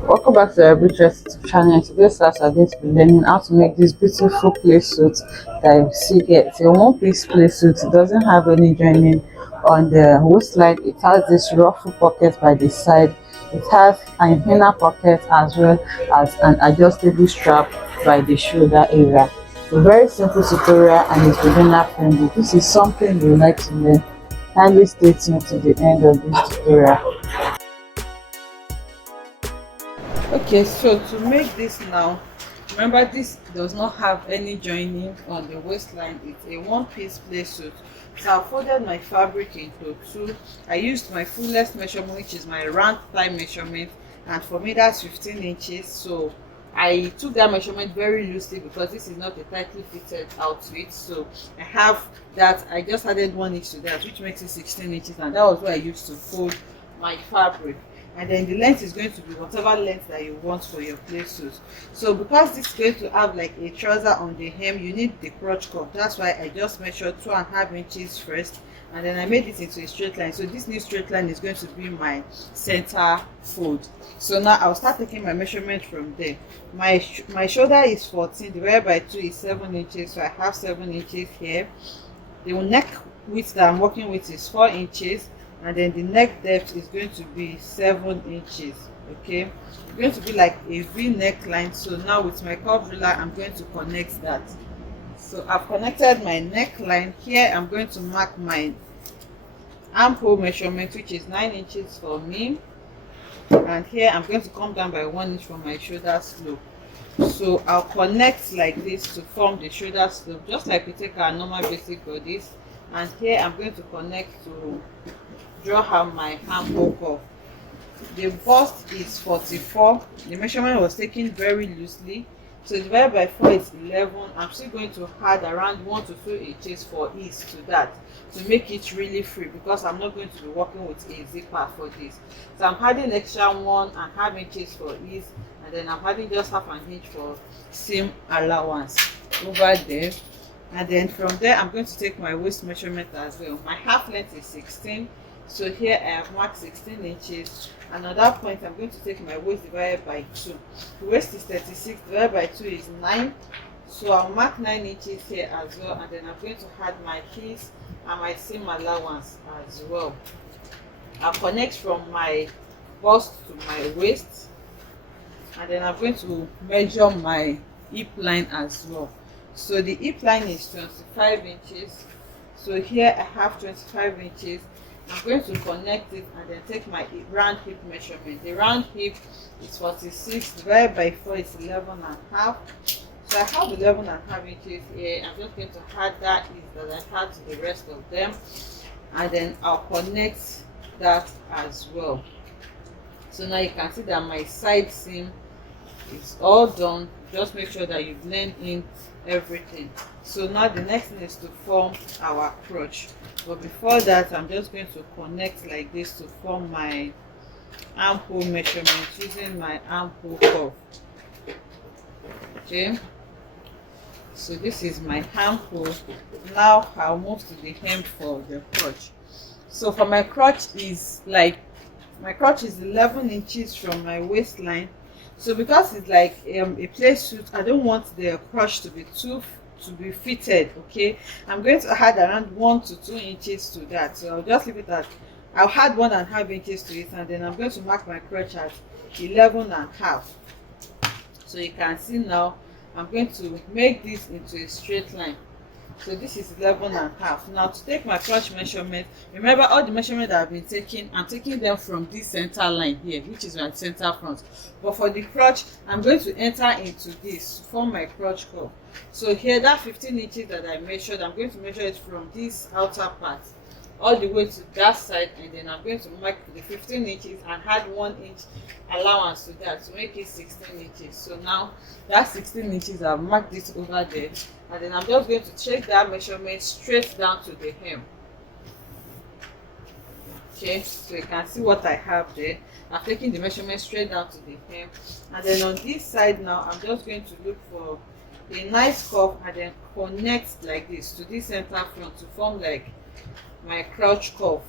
Welcome back to the Bridges channel. In today's class, I'm going to be learning how to make this beautiful play suit that you see here. It's a one-piece play suit. It doesn't have any joining on the waistline. It has this ruffle pocket by the side. It has an inner pocket as well as an adjustable strap by the shoulder area. A very simple tutorial and it's beginner friendly. This is something you like to learn. Kindly stay tuned to the end of this tutorial. Okay, so to make this now, remember this does not have any joining on the waistline. It's a one-piece play suit. So I folded my fabric into two. I used my fullest measurement, which is my round thigh measurement, and for me that's 15 inches. So I took that measurement very loosely because this is not a tightly fitted outfit. So I have that. I just added 1 inch to that, which makes it 16 inches, and that was what I used to fold my fabric. And then the length is going to be whatever length that you want for your play suit. So because this is going to have like a trouser on the hem, you need the crotch cuff. That's why I just measured 2.5 inches first, and then I made it into a straight line. So this new straight line is going to be my center fold. So now I'll start taking my measurement from there. My shoulder is 14 divided by 2 is 7 inches, so I have 7 inches here. The neck width that I'm working with is 4 inches, and then the neck depth is going to be 7 inches. Okay, it's going to be like a V neckline. So now with my curve ruler, I'm going to connect that. So I've connected my neckline. Here I'm going to mark my armhole measurement, which is 9 inches for me, and here I'm going to come down by 1 inch from my shoulder slope. So I'll connect like this to form the shoulder slope, just like we take our normal basic bodies. And here I'm going to connect to draw out my armhole curve. The bust is 44. The measurement was taken very loosely, so divided by 4 is 11. I'm still going to add around 1 to 2 inches for ease to that, to make it really free, because I'm not going to be working with a zipper for this. So I'm adding extra 1.5 inches for ease, and then I'm adding just half an inch for seam allowance over there. And then from there I'm going to take my waist measurement as well. My half length is 16, so here I have marked 16 inches. And at that point I'm going to take my waist divided by 2. The waist is 36, divided by 2 is 9, so I'll mark 9 inches here as well. And then I'm going to add my heels and my seam allowance as well. I'll connect from my bust to my waist, and then I'm going to measure my hip line as well. So the hip line is 25 inches. So here I have 25 inches. I'm going to connect it and then take my round hip measurement. The round hip is 46, divided by 4 is 11.5. So I have 11.5 inches here. I'm just going to add that is that I had to the rest of them, and then I'll connect that as well. So now you can see that my side seam is all done. Just make sure that you blend in everything. So now the next thing is to form our crotch, but before that I'm just going to connect like this to form my armhole measurement using my armhole curve. Okay, so this is my armhole. Now I'll move to the hem for the crotch. So for my crotch is 11 inches from my waistline. So because it's like a play suit, I don't want the crotch to be fitted. Okay, I'm going to add around 1 to 2 inches to that. So I'll just leave it at, I'll add 1.5 inches to it, and then I'm going to mark my crotch at 11.5. So you can see now I'm going to make this into a straight line. So this is 11.5. Now to take my crotch measurement, remember all the measurement that I've been taking, I'm taking them from this center line here, which is my center front. But for the crotch, I'm going to enter into this to form my crotch curve. So here, that 15 inches that I measured, I'm going to measure it from this outer part all the way to that side, and then I'm going to mark the 15 inches and add 1 inch allowance to that to make it 16 inches. So now that 16 inches, I've marked it over there, and then I'm just going to check that measurement straight down to the hem. Okay, so you can see what I have there. I'm taking the measurement straight down to the hem, and then on this side now I'm just going to look for a nice curve and then connect like this to this center front to form like my crotch curve.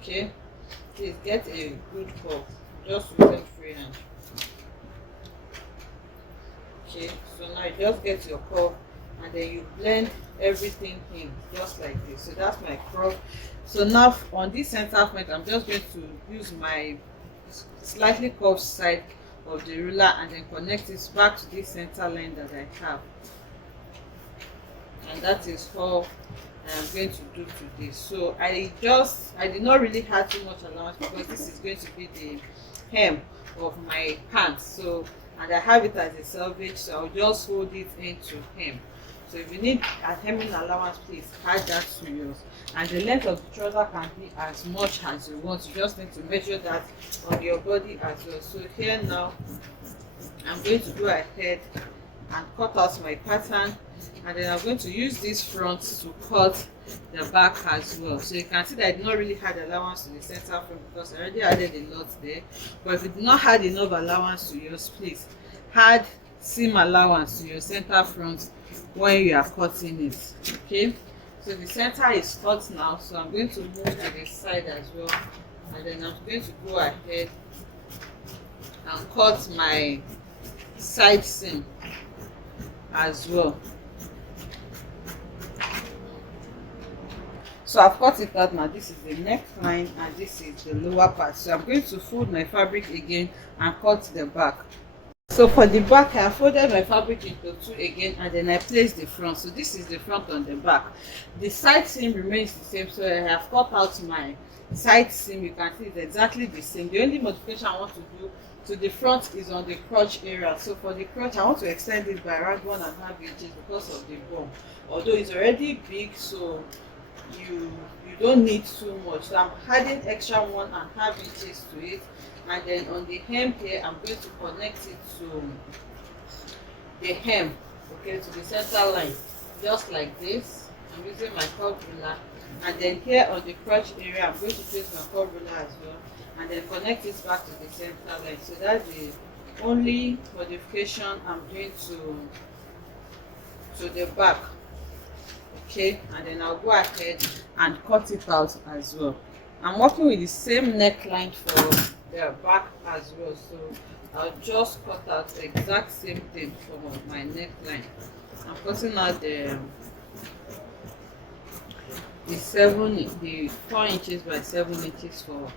Okay, please get a good curve. just using free hand. Okay, so now you just get your curve and then you blend everything in just like this. So that's my curve. So now on this center point, I'm just going to use my slightly curved side of the ruler and then connect it back to this center line that I have. And that is how I am going to do today. So I did not really have too much allowance because this is going to be the hem of my pants. So, and I have it as a selvage, so I'll just hold it into hem. So if you need a hemming allowance, please add that to yours. And the length of the trouser can be as much as you want. You just need to measure that on your body as well. So here now, I'm going to go ahead and cut out my pattern, and then I'm going to use this front to cut the back as well. So you can see that I did not really have allowance to the center front because I already added a lot there. But if you did not have enough allowance to yours, please add seam allowance to your center front when you are cutting it. Okay, so the center is cut now, so I'm going to move to the side as well, and then I'm going to go ahead and cut my side seam as well. So I've cut it out now. This is the neckline and this is the lower part. So I'm going to fold my fabric again and cut the back. So for the back, I folded my fabric into two again, and then I placed the front. So this is the front on the back. The side seam remains the same, so I have cut out my side seam. You can see it's exactly the same. The only modification I want to do to the front is on the crotch area. So for the crotch, I want to extend it by around 1.5 inches because of the bum. Although it's already big, so you don't need too much. So I'm adding extra 1.5 inches to it. And then on the hem here, I'm going to connect it to the hem, okay, to the center line, just like this. I'm using my curve ruler, and then here on the crotch area, I'm going to place my curve ruler as well, and then connect it back to the center line. So that's the only modification I'm doing to the back. Okay, and then I'll go ahead and cut it out as well. I'm working with the same neckline for the back as well, so I'll just cut out the exact same thing for my neckline. I'm cutting out the 4 inches by 7 inches for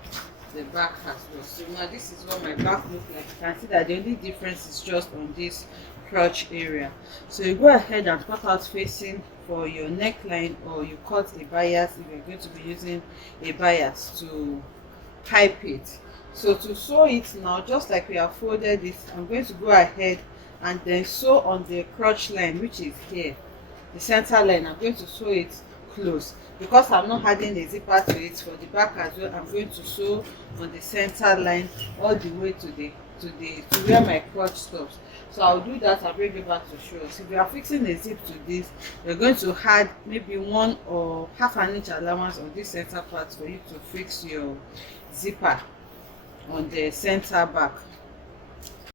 the back as well. So now this is what my back looks like. You can see that the only difference is just on this crotch area. So you go ahead and cut out facing for your neckline, or you cut a bias if you're going to be using a bias to pipe it. So to sew it now, just like we have folded it, I'm going to go ahead and then sew on the crotch line, which is here, the center line. I'm going to sew it close because I'm not adding a zipper to it. For the back as well, I'm going to sew on the center line all the way to where my crotch stops. So I'll do that and bring it back to show us. If you are fixing a zip to this, you're going to add maybe 1 or ½ inch allowance on this center part for you to fix your zipper on the center back.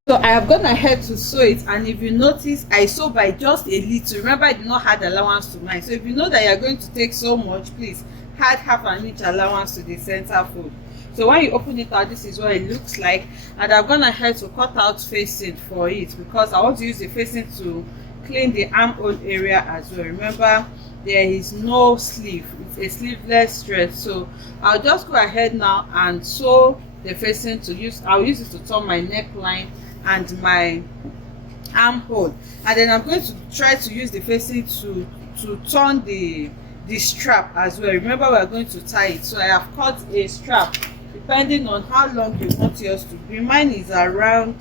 So I have gone ahead to sew it, and if you notice, I sew by just a little. Remember, I did not add allowance to mine. So if you know that you're going to take so much, please add ½ inch allowance to the center fold. So when you open it out, this is what it looks like. And I've gone ahead to cut out facing for it because I want to use the facing to clean the armhole area as well. Remember, there is no sleeve, it's a sleeveless dress. So I'll just go ahead now and sew the facing I'll use it to turn my neckline and my armhole. And then I'm going to try to use the facing to turn the strap as well. Remember, we're going to tie it. So I have cut a strap depending on how long you want yours to be. Mine is around,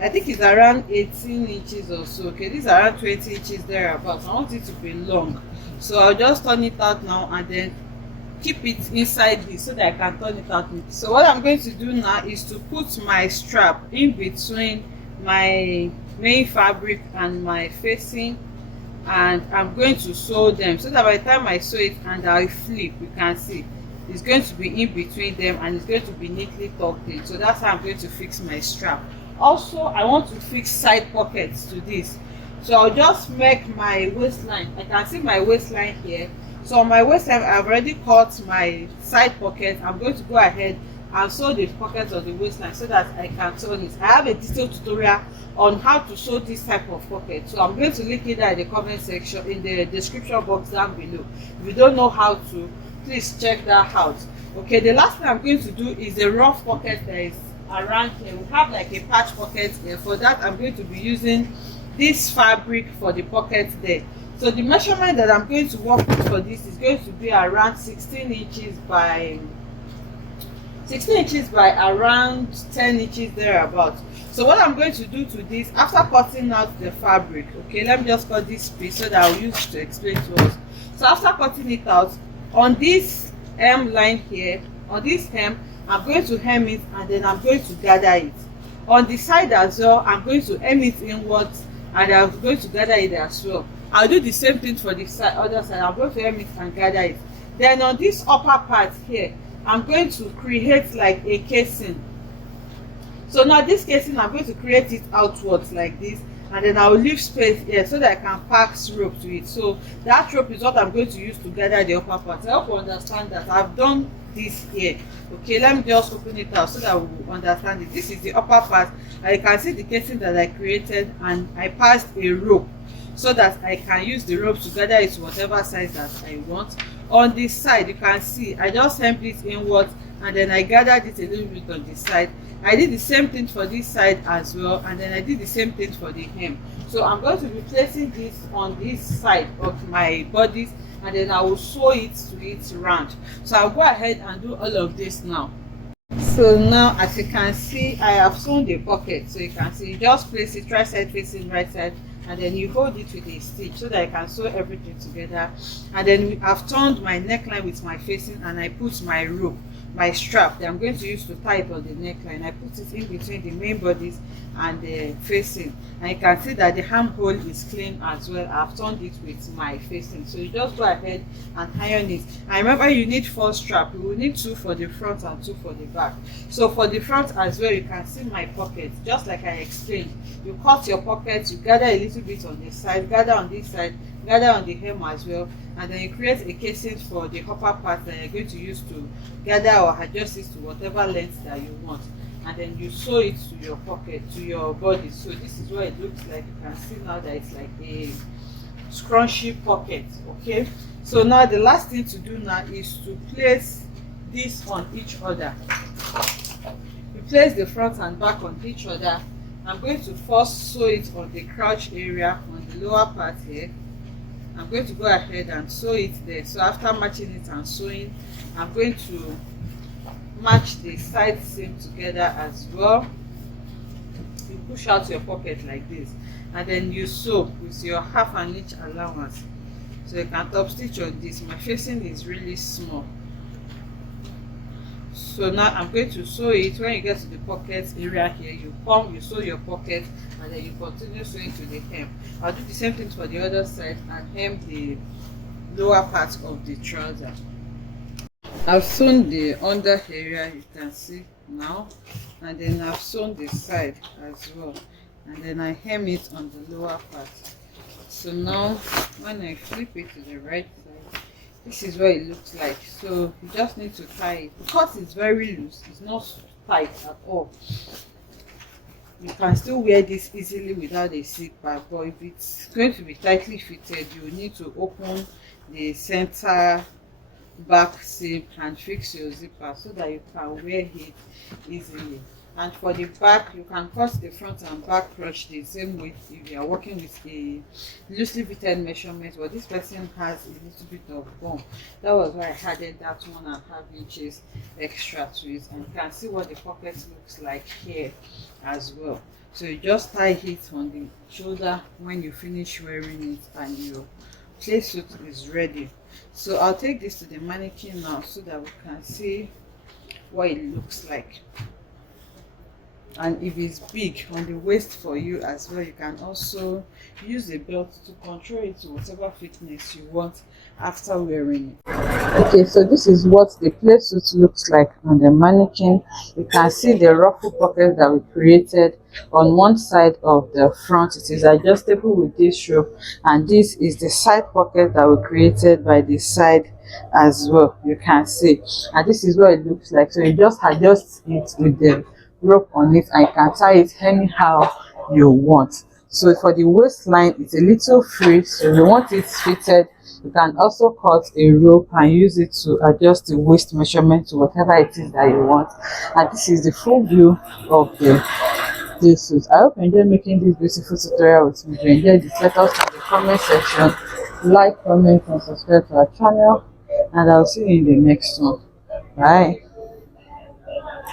I think it's around 18 inches or so. Okay, this is around 20 inches thereabouts. I want it to be long, so I'll just turn it out now and then keep it inside this so that I can turn it out. So what I'm going to do now is to put my strap in between my main fabric and my facing, and I'm going to sew them so that by the time I sew it and I flip, you can see it's going to be in between them and it's going to be neatly tucked in. So that's how I'm going to fix my strap. Also, I want to fix side pockets to this, so I'll just make my waistline. I can see my waistline here. So on my waistline, I've already cut my side pocket. I'm going to go ahead and sew the pocket of the waistline so that I can turn it. I have a detailed tutorial on how to sew this type of pocket, so I'm going to link it down in the comment section, in the description box down below. If you don't know how to, please check that out. Okay, the last thing I'm going to do is a rough pocket that is around here. We have like a patch pocket here. For that, I'm going to be using this fabric for the pocket there. So the measurement that I'm going to work with for this is going to be around 16 inches by around 10 inches thereabout. So what I'm going to do to this, after cutting out the fabric, okay, let me just cut this piece so that I'll use to explain to us. So after cutting it out, on this hem line here, on this hem, I'm going to hem it, and then I'm going to gather it. On the side as well, I'm going to hem it inwards, and I'm going to gather it as well. I'll do the same thing for the other side. I'm going to hem it and gather it. Then on this upper part here, I'm going to create like a casing. So now this casing, I'm going to create it outwards like this, and then I'll leave space here so that I can pack rope to it. So that rope is what I'm going to use to gather the upper part. I hope you understand that. I've done this here. Okay, let me just open it out so that we will understand it. This is the upper part, and you can see the casing that I created, and I passed a rope so that I can use the rope to gather it to whatever size that I want. On this side, you can see I just hemmed it inwards, and then I gathered it a little bit on this side. I did the same thing for this side as well, and then I did the same thing for the hem. So I'm going to be placing this on this side of my bodice, and then I will sew it to its round. So I'll go ahead and do all of this now. So now, as you can see, I have sewn the pocket. So you can see, you just place it right side facing right side, and then you hold it with a stitch so that I can sew everything together. And then I've turned my neckline with my facing, and I put my rope, my strap that I'm going to use to tie it on the neckline. I put it in between the main bodies and the facing, and you can see that the armhole is clean as well. I've turned it with my facing. So you just go ahead and iron it. And remember, you need 4 straps. You will need 2 for the front and 2 for the back. So for the front as well, you can see my pocket, just like I explained. You cut your pocket, you gather a little bit on this side, gather on this side, gather on the hem as well, and then you create a casing for the upper part that you're going to use to gather or adjust it to whatever length that you want, and then you sew it to your pocket, to your body. So this is what it looks like. You can see now that it's like a scrunchy pocket. Okay, so now the last thing to do now is to place this on each other. You place the front and back on each other. I'm going to first sew it on the crotch area, on the lower part here. I'm going to go ahead and sew it there. So after matching it and sewing, I'm going to match the side seam together as well. You push out your pocket like this, and then you sew with your 1/2 inch allowance. So you can top stitch on this. My facing is really small. So now I'm going to sew it. When you get to the pocket area here, you come, you sew your pocket, and then you continue sewing to the hem. I'll do the same thing for the other side and hem the lower part of the trouser. I've sewn the under area, you can see now, and then I've sewn the side as well, and then I hem it on the lower part. So now when I flip it to the right side, this is what it looks like. So you just need to tie it because it's very loose, it's not tight at all. You can still wear this easily without a zipper, but if it's going to be tightly fitted, you need to open the center back seam and fix your zipper so that you can wear it easily. And for the back, you can cut the front and back crotch the same way if you are working with a loosely fitted measurement, but this person has a little bit of bump. That was why I added that 1.5 inches extra to it, and you can see what the pocket looks like here as well. So you just tie it on the shoulder when you finish wearing it, and your play suit is ready. So I'll take this to the mannequin now so that we can see what it looks like. And if it's big on the waist for you as well, you can also use a belt to control it to whatever fitness you want after wearing it. Okay, so this is what the play suit looks like on the mannequin. You can see the ruffle pocket that we created on one side of the front. It is adjustable with this rope, and this is the side pocket that we created by the side as well, you can see. And this is what it looks like. So you just adjust it with the rope on it, and you can tie it anyhow you want. So for the waistline, it's a little free, so if you want it fitted, you can also cut a rope and use it to adjust the waist measurement to whatever it is that you want. And this is the full view of the suit. I hope you enjoyed making this beautiful tutorial with me. If you enjoyed this, let us know in the comment section. Like, comment, and subscribe to our channel, and I'll see you in the next one. Bye.